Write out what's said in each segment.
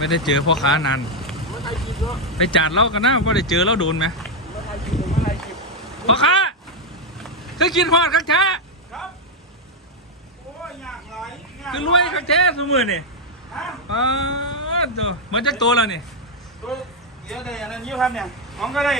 ไม่ได้เจอพ่อค้านานไปจาดเล่ากันนะว่าได้เจอแล้วโดนไหมพ่อค้าคือกินพอดคักแท้ครับโอ้ยยากหลายยากคือรวยคักแท้สมือนี่ฮะอ้าวตัวเหมือนจักตัวแล้วนี่ตัวเดี๋ยวได้อันนั้นอยิ้ครับเนี่ยของก็ได้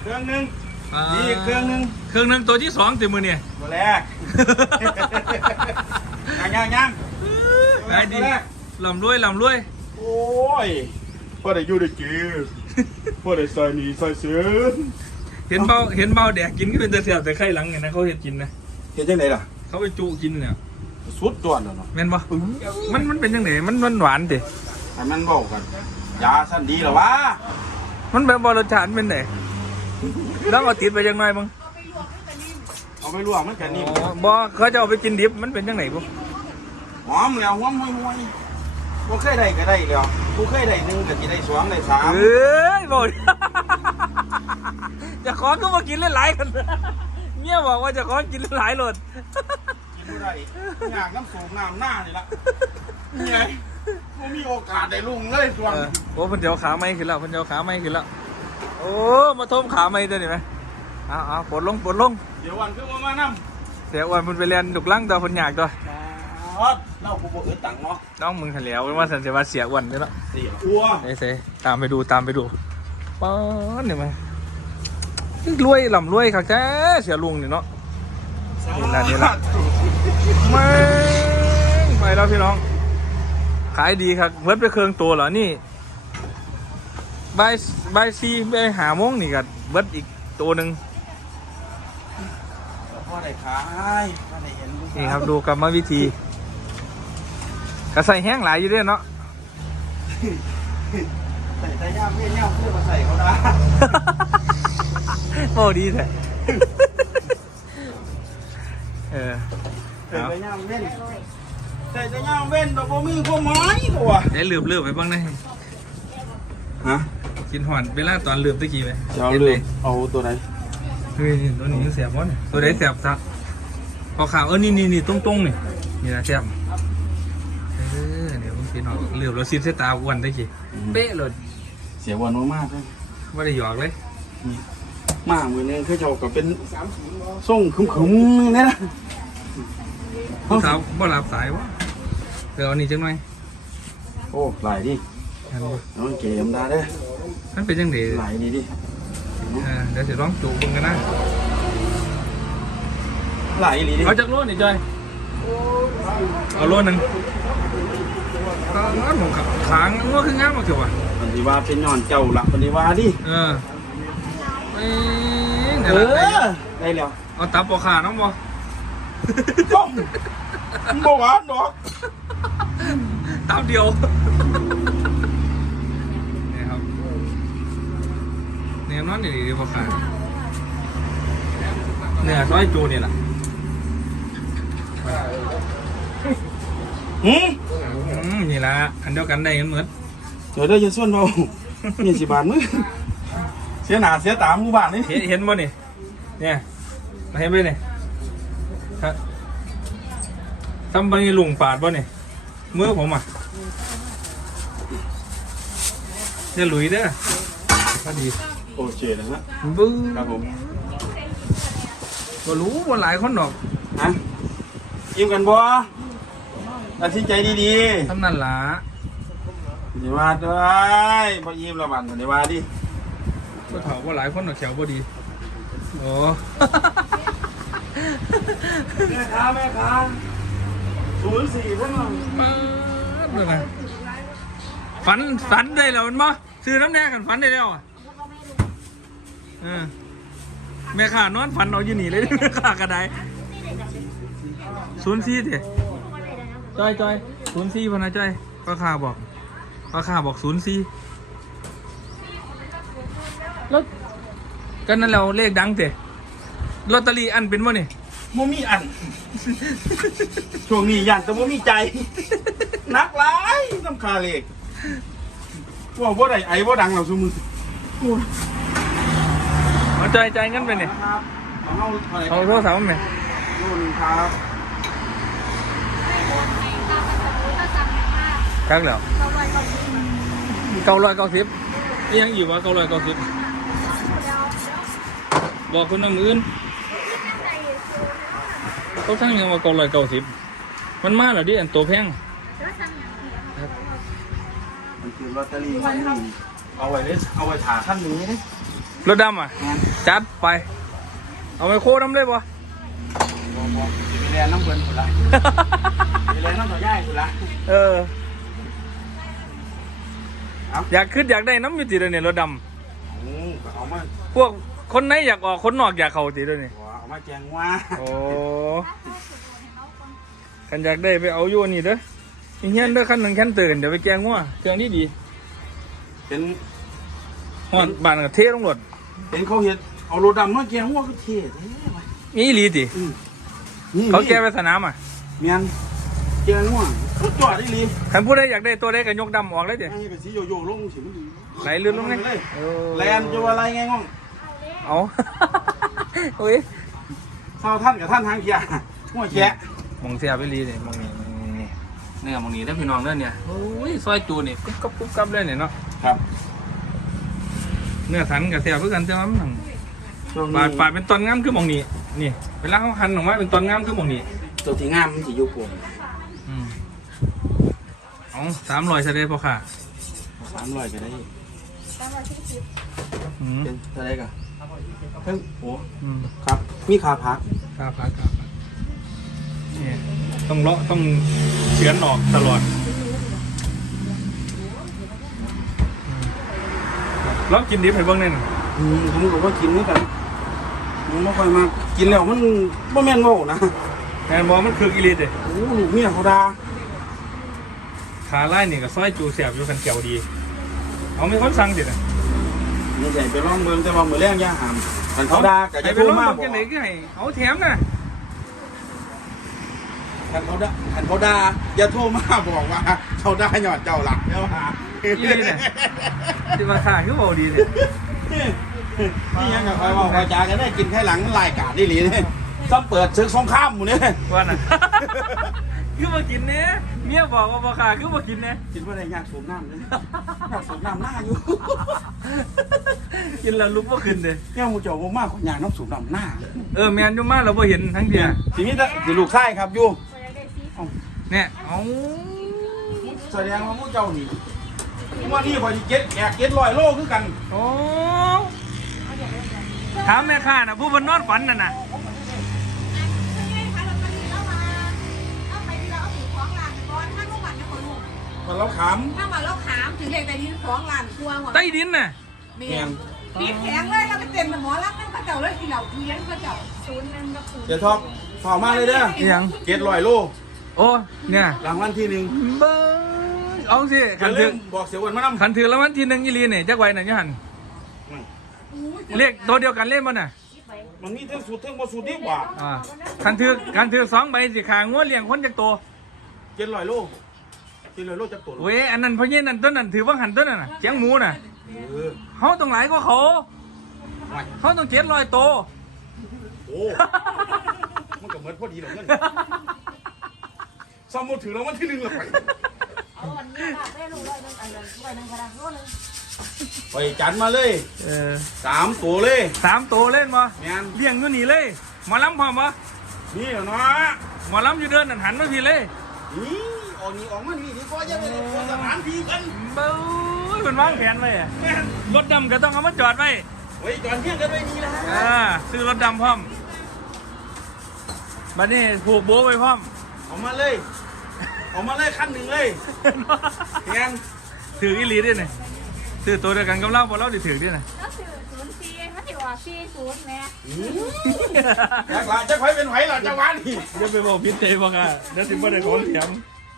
เครื่องหนึงานี่อีกเครื่องหนึงเครื่องหนึงตัวที่สองเต็มมือเนี่ยตัวแรกย่างย่างย่างขายดีลำรวยลำรวยโอ้ ยพ่อได้อยู่ได้กินพ่อได้ใส่หนีใส่เสื้อเห็นเบาเห็นเบาแดกกินก็เป็นแต่เสียบแต่ไข่หลังไงนะเขาเห็นกินนะเห็นจังไดล่ะ เขาไปจุกินเนี่ยสุดจวนแล้วเนาะแม่นปะมันมันเป็นยังไงมันมันหวานดิให้มันบอกกันยาสั้นดีเหรอวะมันแบบบรสชาติเป็นไหนแล้วเอาติดไปยังไงบ้างเอาไปลวกมันกันนี่อ๋อบอเขาจะเอาไปกินดิบมันเป็นยังไงปุ๊หอมแล้วหอมห่วยห่วย กูเคยได้ก็ได้แล้วกูเคยได้หนึ่งก็สิได้สองได้สาม เอ้ยบอกจะขอก็มากินหลายๆกันเมียบอกว่าจะขอกินหลายๆโหลด กินบ่ได้อยากน้ำสูบน้ำหน้านี่ละเนี่ยกูมีโอกาสได้ลุงเลยส่วนเออโอ้เพันเดียวขาไม่ขึ้นแล้วเพันเดียวขาไม่ขึ้นแล้วโอ้มาทมขาไม่ตัวนี่ไหมเอาเอาปลดลงปลดลงเดี๋ยววันคือมามาน้เสียอ้วันมันไปเรียนดุกลังตัวคนอยากตัวำค รับเล่ากูบอกเออตังค์เนาะน้องมึงหันแล้วว่าสันเสียว่าเสียอ้วันนี่ละสี่อ้วเอ้เสตามไปดูตามไปดูป้อนนี่ไหมรวยลำรวยครับแท้เสียลุงนี่เนาะนี่ล่ะนี่ล่ะแม่งไปแล้วพี่น้อง ขายดีครับเพิ่นไปเครื่องตัวเหรอนี่บายบายซีไปหาโมงนี่กันเบิดอีกตัวหนึ่งพ่อได้ขายพ่อได้เห็นลูกนี่ครับดูกรรมวิธี กระใส่แห้งหลายอยู่เด้วยเนาะใส่ใจย่ามเพื่อนย่ามเพื่อนมาใส่เขาได้โอ้ดีแท้เออใส่ใจย่ามเว้นใส่ใจย่ามเว้นแต่บ่มีความหมายตัวได้เหลือบเลือบไปบ้างนะฮะกินหอนเวลาตอนเหลือบตะกี้ไหมจะเอาเลยเอาตัวไหนเฮ้ยนี่ตัวนี้ยังเสียบวะเนี่ยตัวไหนเสียบซักพอข่าวเออนี่นี่นี่ตรงตรงๆนี่นี่นะเสียบเออเดี๋ยวผมกิ นหน่อยเหลือบเราซีดเสยตาอ้วนตะกี้เป๊ะเลยเสียวันมากๆเลยไม่ได้หยอกเลยมามือนึงคือเจ้าก็เป็นส่งคุ้มๆนี่นะผู้สาวบ่รับสายวะเดี๋ยวเอานี่จังหน่อยโอ้หลายดิอันนี้น้องเก๋มได้เด้อมันเป็นยังไงหลายนี่ดิเออเดี๋ยวจะร้องจูบมึงกันนะหลายอีหลีดิเอาจากโลนี่จอยเอาโลหนึ่ง ก็งั้นผมขับขางว่าคืองามมาเกี่ยวอะปฏิว่าเป็นย้อนเจ้าหละปฏิว่าดิเออเอ้ยเอเนี่ยละอได้แล้วเอาตับปอขาน้องบอต้มบ่หวานดอกตับเดียวนี่ครับเนี่ยนอนอยู่ดีๆปอขาเนี่ยซอยจูนี่แหละ หืมอืมนี่ละอันเดียวกันได้กันเหมือนเดี๋ยวได้ยินส่วนเรายี่สิบบาทมึงเสียหนาเสียตามกูบ้านนี่เห็นเห็นบ่นี่เนี่ยมาเห็นไหมเนี่ยครับทำบันนี้ลุงปาดบ่เนี่ยมือผมอะจะหลุยเด้อพอดีโอเคนะฮะบึ้งครับผมก็รู้ว่าหลายคนดอกฮะยิ้มกันบ่ ตัดสินใจดีทำนั่นล่ะๆอย่าว่าด้วยบ่ยิ้มละบันอย่าว่าดิก็ถามว่าหลายคนดอกแถวบ่ดีโอ้แม่ค้าแม่ค้าศูนย์สี่พวกเรามาดเลยนะฝันฝันได้แล้วมันบ่ซื้อน้ำแน่กันฝันได้แล้วอะเออแม่ข่านอนฝันเอาอยู่นี่เลย แม่ข่ากระไดศูนย์สี่เถอะ จอยจอยศูนย์สี่พะนะจอยป้าข่าบอกป้าข่าบอกศูนย์สี่แล้วก็นั่นเราเลขดังเถอะลอตเตอรี่อันเป็นวะนี่บ่มีอัน ช่วงนี้ยันแต่บ่มีใจ นักหลายน้ำคาเหล็กว่าบ่ได้ไอ้บ่ดังเราซุมือเอาจอยใจายงั้นไปเนี่ยครับเอาเท่าไหร่เอาโทรศัพท์มาไหมนู่นครับ ครับแล้วเก้าร้อยเก้าสิบยังอยู่วะเก้าร้อยเก้าสิบบอกคนน้ำอื่นเขาสั่งยังว่าเก้าร้อยเก้าสิบมันมาแล้วดิอันตัวแพงมันคือลอตเตอรี่ไว้ให้เอาไว้เลยเอาไว้ถ่าขั้นนี้เลยรถดำอะ จัดไป เอาไปโคน้ำเลยปะบอบอไปเรียนน้ำเบิร์นคนละไปเรียนน้ำต่อย่ายคนละเออ เอาอยากขึ้นอยากได้น้ำอยู่ติเดี๋ยวนี้รถดอืมก็เอามาำพวกคนไหนอยากออกคนนอกอยากเข้าติเดี๋ยวนี้เอามาแจงว่าโอ้กันอยากได้ไปเอาอยู่อันนี่เด้ออีเฮียนเด้อคันหนึ่งแค่นเตือนเดี๋ยวไปแกงงัวเครื่องที่ดีเป็นฮอดบ้านกับเทลงรถเป็นเขาเห็นเอารถดำมาแจงว่าก็เท่เท่ว่ะมีอีหลีติอืมนี่เขาแก้ไปสนามอะเมียนแจงว่าก็จอดได้ลีคันผู้ใดอยากได้ตัวใดก็ยกดำออกเลยเดี๋ยไอ้เป็นสีโยโย่ลงสิมันดีไหลลื่นลงเลยเลยเออแลนจะว่าอะไรไงง่องเอาโอ้ยเศร้าท่านกับท่านทางเกียร์หัวแฉะมองเสียไปลีเนี่ยมองนี่นี่เนื้อมองนี่ได้อพี่น้องเด้อเนี่ยโอ้ยซอยจูนี่กุ๊บกับกุ๊บกับเลยเนี่ยเนาะครับเนื้อสันกับเสียเพื่อกันแต่ว่ามันช่วงปานี้ดปาดเป็นตอนงามคือหมองนี้นี่เวลาเขาหั่นออกมาเป็นตอนงามคือหมองนี้ตัวที่งามมันสิอยู่ปวงอืม เอาสามร้อยเสด็จพ่อค่ะสามร้อยก็ได้อืมเป็นเท่าไรกันเพิ่งโอ้อืมครับ มีคาพักครับครับครับนี่ต้องเลาะต้องเฉือนออกตลอดอืมเรากินดิบให้เบิ่งแน่นอืมผมก็ว่ากินนี่กันผมไม่ค่อยมากินแล้วมันบ่แม่นเว้านะแมนบอมันคืออีลิตเลยโอ้ลูกเมียเขาด่า ขาไล่นี่ก็ซอยจูเสียบอยู่กันเกี่ยวดี เอาไม่คนสั่งสินะไม่ใช่ไปร้องเมืองแต่ว่ามือแรงย่าหามมันเขาด่าก็ไอ้จะไปโทรลงมามาบอกกันไหนก็ให้เอาแถมนะคันเขาด่าคันเขาด่าอย่าโทรมาบอกว่าเขาด่าหยอดเจ้าหลักเดี๋ยวหาอีลิตเนี่ยที่มาขาคือเบาดีเนี่ยนี่ยังกับใครว่าใครจากันได้กินแค่หลังรายการนี่หลีเนี่ยต้องเปิดศึกสงครามหมู่เนี่ยว่าน่ะ คือมากินเนี่ยเมียบอกว่าบ่ขาคือมากินเนี่ยกินว่าได้ยากสูบน้ำเลยยากสูบน้ำหน้าอยู่กินแล้วลุกบ่ขึ้นเลยเนี่ยมูเจ้าบ่มากกว่าอยากน้ำสูบน้ำหน้าเออแมนอยู่มาเราบ่เห็นทั้งเดียทีนี้สิลูกไส้ครับอยู่เนี่ยเอาแสดงว่ามูเจ้านี่ว่านี่พอจะเก็ตแขกเก็ตลอยโลคือกันโอ้ถามแม่ค้าน่ะผู้บนนอนฝันน่ะน่ะ พอเราขถ้ามาแล้วขามถึงเด็กแต่นี้ของหลานครัวหมดใต้ดินน่ะำเมีเมียยนปีแข็งเลยแล้วก็เต็มหมอรับนั่งพระเจ้าเลยที่เราเลี้ยงพระเจ้าศูนย์นั่นก็ศูนย์เดี๋ยวท็อปฝ่ามาเลยเด้ออีหยังเก็ตลอยโลโอ้เนี่ยรางวัลที่หนึ่งเบ้ยเอาสิอขัย่านถืลือมบอกเสียวันมานำขันถือแล้ววันที่หนึ่งยี่ลีเนี่ยจักไว้น่ะยี่หันเลขตัวเดียวกันเล่นบ่น่ะมันมีเทั้งสูตรเทั้งบ่สูตรนี่หว่าอ่าขันถือขันถือสองใบสิขางงัวเลี้ยงคนจากตัวเก็ตลอยโล เก็ตลอยโลจักตัวเว้ยอันนั้นเพราะยี่นั่นต้นนั้นถือว่าหันต้นนั่นน่ะเจียงหมูน่ะเออเขาต้องหลายกว่าเขาเขาต้องเจ็ดร้อยโตวโอ้มันก็เหมือนพอดีหรอกเงินซ้ำมือถือแล้ววันที่หนึ่งและไปไปจัดมาเลยเออสามตัวเลยสามตัวเล่นบ่แม่นเลี้ยงอยู่นี่เลยหมอลำพร้อมบ่นี่เหรอเนาะหมอลำอยู่เดินนั่นหันมาพี่เลยนี่ ออกนี่ออกมานี่ดีกว่าจะไปเล่นคนสถานที่กันเบ้ยมันวางแผนไว้อะแม่นรถดำก็ต้องเอามาจอดไว้ไว้จอนเที่ยงกันไปนี่นะอ่าซื้อรถดำพร้อมบัดนี้ผูกโบไว้พร้อม ออกมาเลยออกมาเลยขั้นหนึ่งเลยแม่นถืออีหลีด้วยเนี่ยซื้อตัวเดียวกันกับเราพอเราได้ถือด้วยนะก็คือศูนย์สี่มันถือว่าสี่ศูนย์แม่อยากละจะใครเป็นไหวล่ะจังหวะนี้อย่าไปบอกพิษใจบ่ค่ะเดี๋ยวสิบ่ได้ของเสียง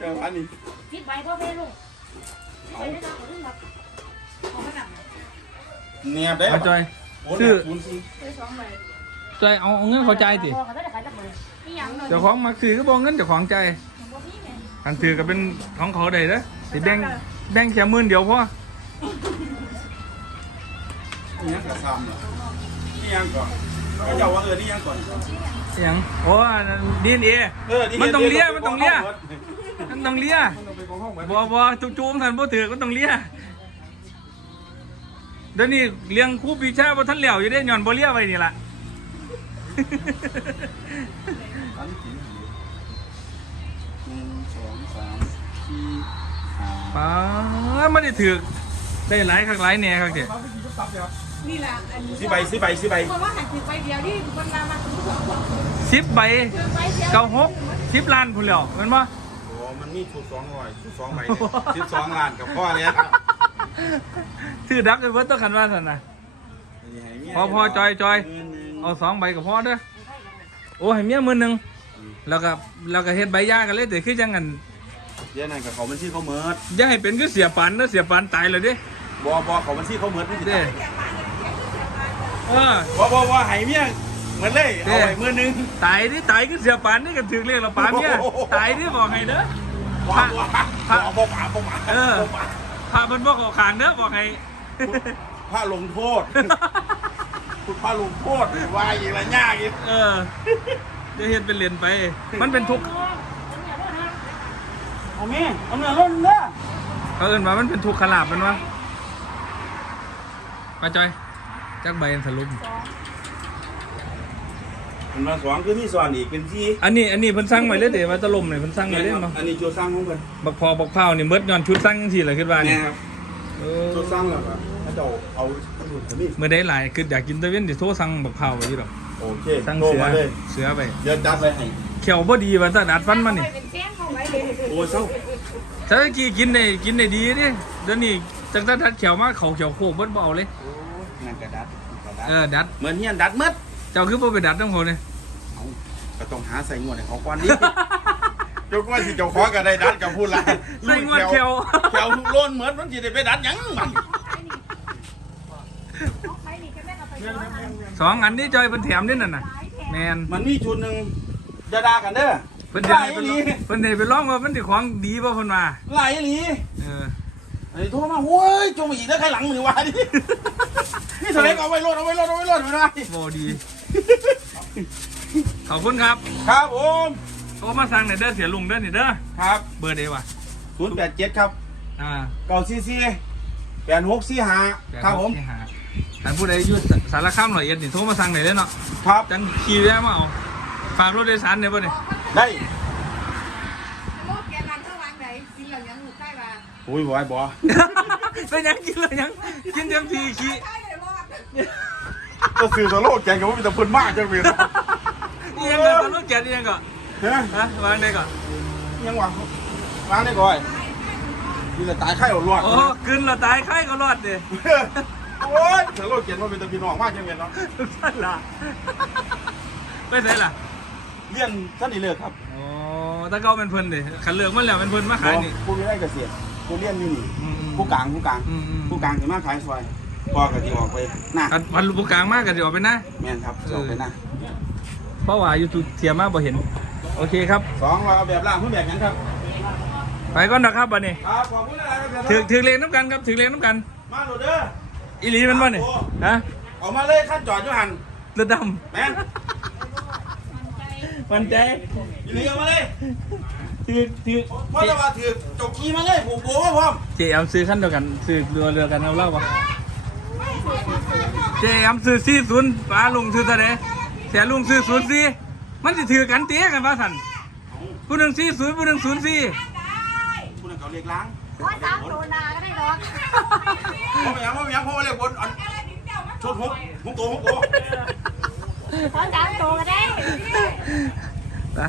จังหวะนี้คิดไว้พ่อแม่ลูกไปได้ก็เรื่องแบบเนียบได้เอาจอยโอ้เนี่ยศูนย์สี่ซื้อสองใบจอยเอาเอาเงินเข้าใจสิบอกเขาได้ขายจักใบนี่ยังหน่อยเจ้าของมักซื้อก็บอกเงินเจ้าของใจบ่มีแม่อันถือก็เป็นของเขาได้เด้อสิแบ่งแบ่งแค่หมื่นเดียวพอนี่ยังกระซำเหรอนี่ยังก่อนเขาเจ้าว่าเออนี่ยังก่อน อหยังโอ้ดีเอ็นเอเออมันต้องเลี้ยมันต้องเลี้ยมัมัน ต้องเลี้ยนต้องไปของห้องเหมือนบ่บ่จุ๊บๆท่านบ่ถือก็ต้องเลี้ยเดี๋ยวนี้เลี้ยงครู่ปีชาบ่ทันเหลียวอยู่ได้หย่อนบ่เลี้ยไว้นี่ล่ะอันนี้กี่หนึ่งสองสามสี่ห้าป้าไม่ได้ถือกได้หลายครั้งหลายแหน่ครับเด็นี่แหละอันนี้สิใบสิใบสิใบเพราะว่าหันถือใบเดียวที่คนลามาถือสองคนสิบใบถือใบเดียวเก้าหกสิบล้านพุ่นแล้วแมันบ่โอ้ มันมีชุดสองร้อยชุดสองใบเนี่ยสิบสองล้านกับพ่อเนี่ยถือดักกันเบิดต้องคันว่าซั่นน่ะพอพอจอยจอยเอาสองใบก็พอเด้อโอ้ให้เมียมือหนึงแล้วก็แล้วก็เฮ็ดใบหย่ากันเลยแต่คือจังกันเดี๋ยวนั่นกับเขามันที่เขาเมิดอย่าให้เป็นคือเสียปันเด้อเสียปันตายเลยเด้บอบอเขามันที่เขาเมิดนี่สิเด้เออบอบอบอไห้เมี่ยงเหมือนเลยเอาไว้มือหนึงตายดิตายคือเสียปันนี่ก็ถือเรียกเราปาเมียตายดิบอกให้เด้อ ว้าวว้าวบ่ป่าบ่ป่าเออบ่ป่าพามันบอกออกขางเด้อบอกให้ พระลงโทษ คุณพระลงโทษว่าอีกละยากอีกเออจะเห็นเป็นเหรียญไป มันเป็นทุกข์เอาแม่เอาเนื้อล้นเด้อเขาเอินว่ามันเป็นทุกข์ขลาบมันวะมาจอยจักใบอันสรุป มันมาสองคือมีสอนอีกเป็นที่อันนี้อันนี้เพิ่นสั่งไว้เลยเดี๋ยวว่าจะล่มเนี่ยเพิ่นสั่งไว้เลยเนาะอันนี้โจสร้างของเพิ่นบักพอบักเผานี่เมิดย้อนชุดสั่งจังซี่ล่ะคิดว่าแน่นี่ครับเอโจอสร้างแล้วก็เขาจะเอาเอาหลุดนี่เมื่อได้หลายคืออยากกินตะเวนสิโทรสั่งบักเผาไว้อยู่ดอกโอเคสั่งโทรเสือมาเลยเสือไปเดี๋ยวจัดไปให้เขียวบ่ดีว่าถ้าดัดฟันมันนี่เป็นแจ้งเข้าไว้เลยโอ้ยเศร้าถ้ากี้กินได้กินได้ดีเด้เดี๋ยวนี้จังถ้าดัดเขียวมาเขาเขียวโคกเบิดบ่เอาเลยโอ้ยงานกระดัดกระดัดเออดัดเหมือนเฮียนดัดหมืดเจ้าคือบ่ไปดัดนำเขาเนี่ยเอา ก็ต้องหาใส่งวดให้เขาก่อนดิเจ้าก็ว่าสิเจ้าขอก็ได้ดัดกับพูดละใส่งวดเขียวเขียวล้นเหมือนมันสิได้ไปดัดหยังมันใช้นี่ก็แม่เอาไปย้อนสองอันนี้จอยเพิ่นแถมนี่นั่นน่ะแมนมันมีชุดหนึ่งจะด่ากันเด้อเพิ่นไหเดี๋ลยวไปหลีเพิ่นเดี๋ยวไปลองว่ามันสิของดีบ่เพิ่นว่าไหลหลีเออไอ้โทรมาโว้ยจงมาอีกแล้วใครหลังมือวะดินี่แสดงเอาไว้รถเอาไว้รถเอาไว้รถไม่ได้บ่ดี ขอบคุณครับครับผมโทรมาสั่งหน่อยเด้อเสียลุงเด้อนี่เด้อครับเบอร์ใดวะศูนย์แปดเจ็ดครับอ่าเก้าสี่สี่แปดหกสี่ห้าครับผมที่หาท่านผู้ใดอยู่สารคามร้อยเอ็ดนี่โทรมาสั่งหน่อยเด้อเนาะครับจังขี่แวะมาเอาฝากรถโดยสารได้บ่นี่ได้โลกแกนันเท่าวางไหนกินเหล่ายังหูใกล้มาโอ้ยบอยบอเป็นหยังกินเลยยังกินเต็มทีขี่ใช่เลยบอกก็สื่อโซโล่แกงกับว่ามีแต่เพิ่นมากจังเลยนี่ ยังก็ตอนรถแกนี่ยังก็ฮะฮะวางได้ก่อนยังวางวางได้ก่อนนี่แหละตายไข่อดรอดโอ้กึนและตายใครก็รอดเด้โอ้ยโซโล่เขียนว่าเป็นตะพี่น้องมากจังเลยเนาะสั่นล่ะไปไหนล่ะเรียนท่านนี่เลยครับโอ้ถ้าเก้าเป็นเพิ่นเด้ขันเลือกมันแล้วเป็นเพิ่นมาขายนี่ผู้ไม่ได้เกษียณผู้เรียนอยู่นี่อืมผู้กลางผู้กลางอืมอืมผู้กลางจะมาขายซอยพอกะทิออกไปหน้าอันวันลูกกลางมากกันเดี๋ยวเอาไปนะแม่นครับจะออกไปหน้า เพราะว่าอยู่ทุเทียมาบ่เห็น โอเคครับ สองเราเอาแบบล่างเพื่อแบบนั้นครับ ไปก่อนนะครับบัดนี้ครับขอบคุณอะไรครับถือถือเลนน้ำกันครับถือเลนน้ำกัน มาโหลดเด้ออีหลีมันบ่นี่ฮะออกมาเลยขั้นจอดอยู่หันเลือดดแม่นำมันใจอีหลีออกมาเลยถือถือเพราะจะว่าถือจกขี่มาเลยผูกโบมาพร้อมเจแอมซื้อขั้นเดียวกันซื้อเรือเรือกันเอาเล่าปะเจแอมซื้อสี่ศูนย์ปลาลุงซื้อเท่าไหร่ เสียลุงซื้อศูนย์สี่มันจะถือกันเตี้ยกันป่ะสันผู้หนึ่งสี่ศูนย์ผู้หนึ่งศูนย์สี่คุณเขาเรียกล้างว่าสามโดนาก็ได้หรอกเพราะไม่ยังเพราะไม่ยังเพราะว่าเรียกบนอันชุดหกหกตัวหกตัวตอนสามโดก็ได้นะ